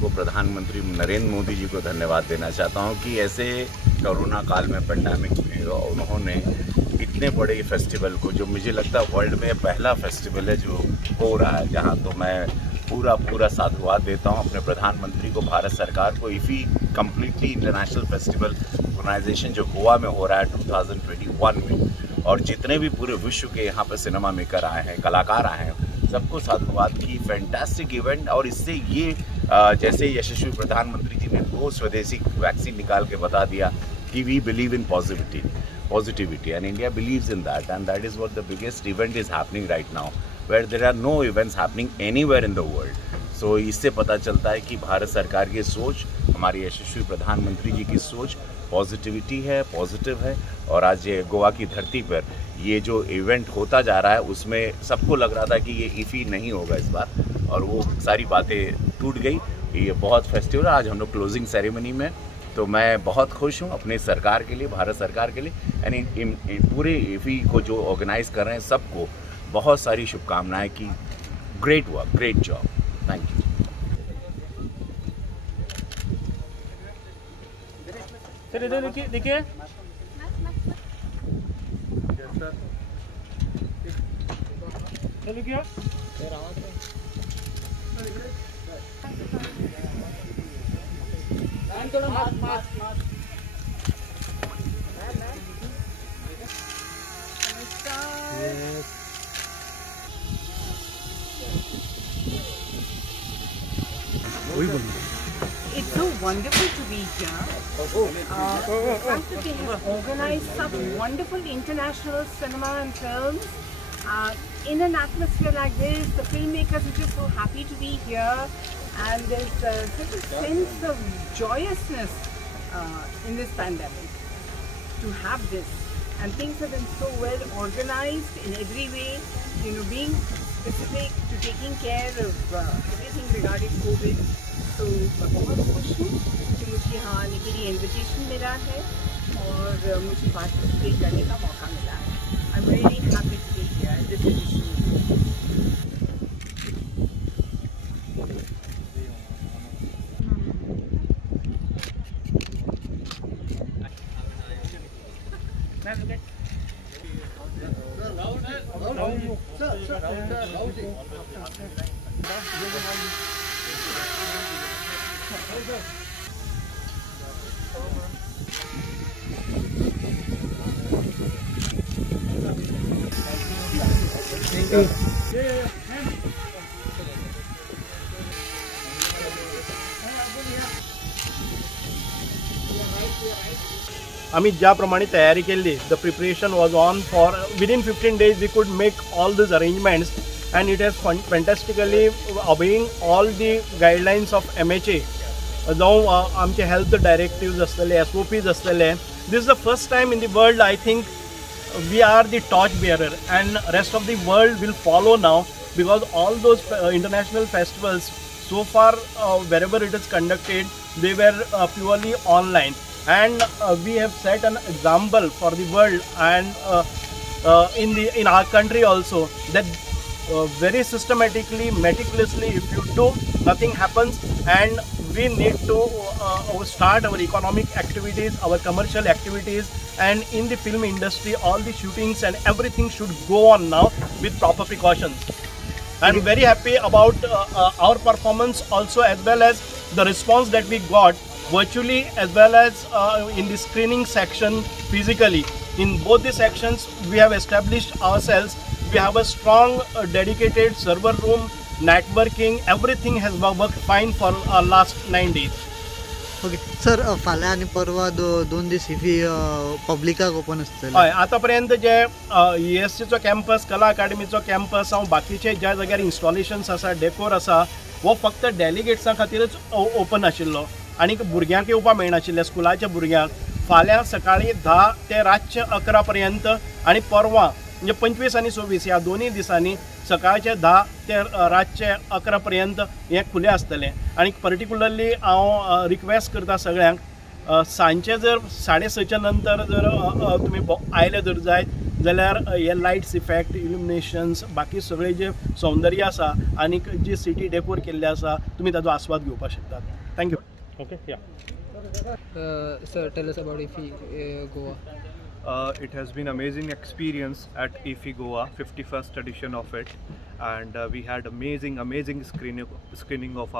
को प्रधानमंत्री नरेंद्र मोदी जी को धन्यवाद देना चाहता हूं कि ऐसे कोरोना काल में पेंडेमिक में उन्होंने इतने बड़े फेस्टिवल को, जो मुझे लगता है वर्ल्ड में पहला फेस्टिवल है जो हो रहा है, जहां तो मैं पूरा साधुवाद देता हूं अपने प्रधानमंत्री को, भारत सरकार को। इफ़ी कम्प्लीटली इंटरनेशनल फेस्टिवल ऑर्गेनाइजेशन जो गोवा में हो रहा है 2021 में, और जितने भी पूरे विश्व के यहाँ पर सिनेमा मेकर आए हैं, कलाकार आए हैं, सबको साधुवाद की। Fantastic event. और इससे ये जैसे यशस्वी प्रधानमंत्री जी ने 2 स्वदेशी वैक्सीन निकाल के बता दिया कि we believe in positivity and India believes in that, and that is what the biggest event is happening right now, where there are no events happening anywhere in the world. So इससे पता चलता है कि भारत सरकार की सोच, हमारे यशस्वी प्रधानमंत्री जी की सोच पॉजिटिविटी है, पॉजिटिव है। और आज ये गोवा की धरती पर ये जो इवेंट होता जा रहा है, उसमें सबको लग रहा था कि ये इफ़ी नहीं होगा इस बार, और वो सारी बातें टूट गई। ये बहुत फेस्टिवल है। आज हम लोग क्लोजिंग सेरेमनी में, तो मैं बहुत खुश हूँ अपने सरकार के लिए, भारत सरकार के लिए, यानी पूरे इफ़ी को जो ऑर्गेनाइज कर रहे हैं सबको बहुत सारी शुभकामनाएं कि great work, great job, thank you. Sir इधर देखिए, देखिए क्या It's so wonderful to be here. The fact that they have organized such wonderful international cinema and films in an atmosphere like this, the filmmakers are just so happy to be here, and there's such a sense of joyousness in this pandemic to have this. And things have been so well organized in every way, you know, being specific to taking care of everything regarding COVID. तो बहुत खुश हूँ कि मुझे यहाँ आने के लिए इन्विटेशन मिला है और मुझे पार्टिसिपेट करने का मौका मिला है। I am really happy to be here this edition. आम्ही ज्याप्रमाणे तयारी केली, the preparation was on for within 15 days we could make all these arrangements, and it has fantastically obeying all the guidelines of MHA. जावं आमचे health directives असतले, SOPs असतले. This is the first time in the world I think we are the torch bearer, and rest of the world will follow now, because all those international festivals so far wherever it is conducted, they were purely online. And we have set an example for the world, and in our country also, that very systematically, meticulously, if you do, nothing happens. And we need to start our economic activities, our commercial activities, and in the film industry, all the shootings and everything should go on now with proper precautions. I'm very happy about our performance also, as well as the response that we got virtually as well as in the screening section physically. In both the sections we have established ourselves. We have a strong dedicated server room, networking, everything has worked fine for last 9 days. Okay sir, फाल्यां आनी परवा दोन दीस IFFI पब्लिकाक open आसतले. हय, आतापर्यंत जे ESCचो campus, कला अकादमीचो campus हांव बाकीचे ज्या जाग्यार इन्स्टॉलेशन्स आसा, डेकोर आसा, वो फक्त डेलिगेट्सां खातीरच ओपन आशिल्लो. आणि भुरग्यांक येवपाक मेळनाशिल्ले स्कुलाच्या भुरग्यांक फाल्यां सकाळीं 10 ते रातचे 11 पर्यंत आणि परवां म्हणजे 25 आणि 26 ह्या दोनूय दिसांनी सकाळचे 10 ते रातचे 11 पर्यंत हें खुलें आसतलें. आणि पर्टिक्युलरली हांव रिक्वेस्ट करता सगळ्यांक सांजचे जर 6:30च्या नंतर जर तुमी आयले जर जायत जाल्यार हे लायट्स इफेक्ट इल्युमिनेशन्स बाकी सगळे जे सौंदर्य आसा आनी जी सिटी डेकोर केल्ली आसा तुमी ताजो आस्वाद घेवपाक शकतात. थँक्यू. ओके या Sir, tell us about IFFI Goa. It has been amazing experience at IFFI Goa, 51st edition of it, and we had amazing screening of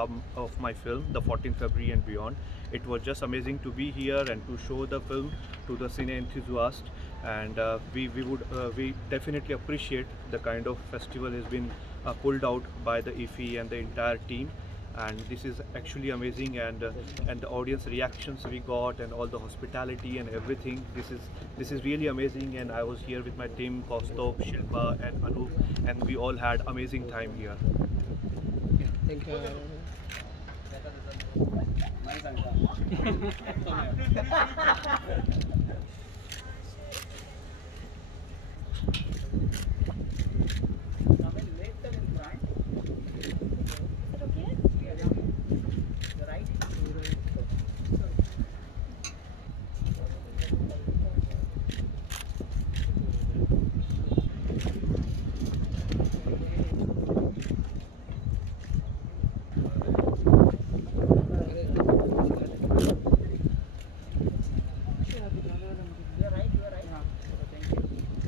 my film, The 14th February and Beyond. It was just amazing to be here and to show the film to the cine enthusiasts, and we definitely appreciate the kind of festival has been pulled out by the IFFI and the entire team. And this is actually amazing, and the audience reactions we got and all the hospitality and everything, this is really amazing. And I was here with my team, Kaustubh, Shilpa and Anup, and we all had amazing time here. Thank you.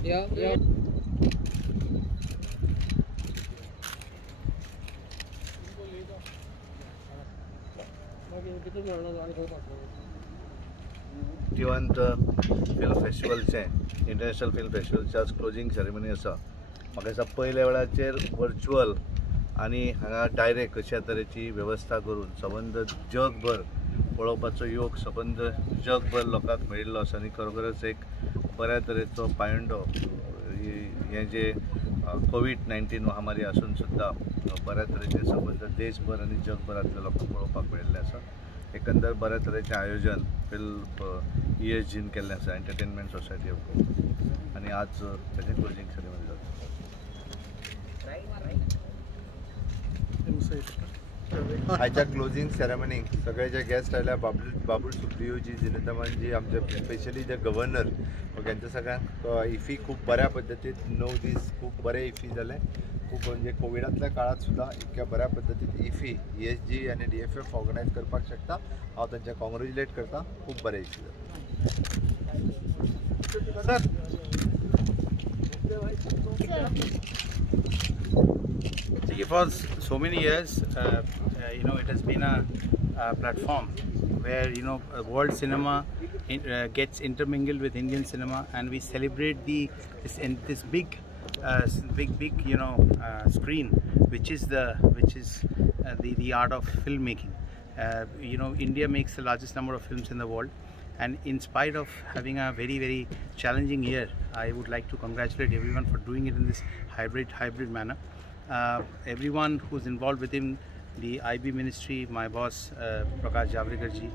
Yeah. जिवंत film फेस्टिवलचे international film फेस्टिवलचे आज closing ceremony आसा. म्हाका दिसता पयल्या वेळाचेर virtual आनी हांगा direct अशा तरेची वेवस्था करून सबंद जगभर पळोवपाचो योग सबंद जगभर लोकांक मेळिल्लो आसा. आनी खरोखरच एक बऱ्या तरेचो पांयंडो हे जे कोविड-19 महामारी आसून सुद्दां बऱ्या तरेचे सबंद देशभर आनी जगभरांतल्या लोकांक पळोवपाक मेळिल्लें आसा. एकंदर बऱ्या तरेचें आयोजन फिल्म ESGन केल्लें आसा, एंटरटेनमेंट सोसायटी ऑफ गोवा, आनी आज तेजें क्लोजिंग सेरेमनी जाता. आयच्या क्लोजिंग सेरेमनीक सगळे जे गेस्ट आयल्या, बाबूल सुप्रियोजी, जिनेतमानजी, आमचे स्पेशली जे गव्हर्नर यांच्या सगळ्यांक IFFI खूब बऱ्या पद्दतीन 9 दीस खूब बरें IFFI जालें. खूब म्हणजे कोविडांतल्या काळात सुद्दां इतक्या बऱ्या पद्दतीन IFFI, ESG आनी DFF ऑर्गनायज करपाक शकता. हांव तांचे कॉंग्रेच्युलेट करता. खूब बरें IFFI जालें. For so many years, it has been a platform where world cinema gets intermingled with Indian cinema, and we celebrate this big screen, which is the art of filmmaking. India makes the largest number of films in the world, and in spite of having a very challenging year, I would like to congratulate everyone for doing it in this hybrid manner. Everyone who's involved within the IB ministry, my boss Prakash Javadekar ji,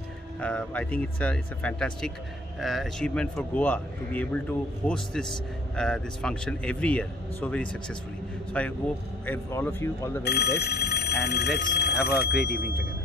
I think it's a fantastic achievement for Goa to be able to host this function every year so very successfully. So I hope all of you all the very best, and let's have a great evening together.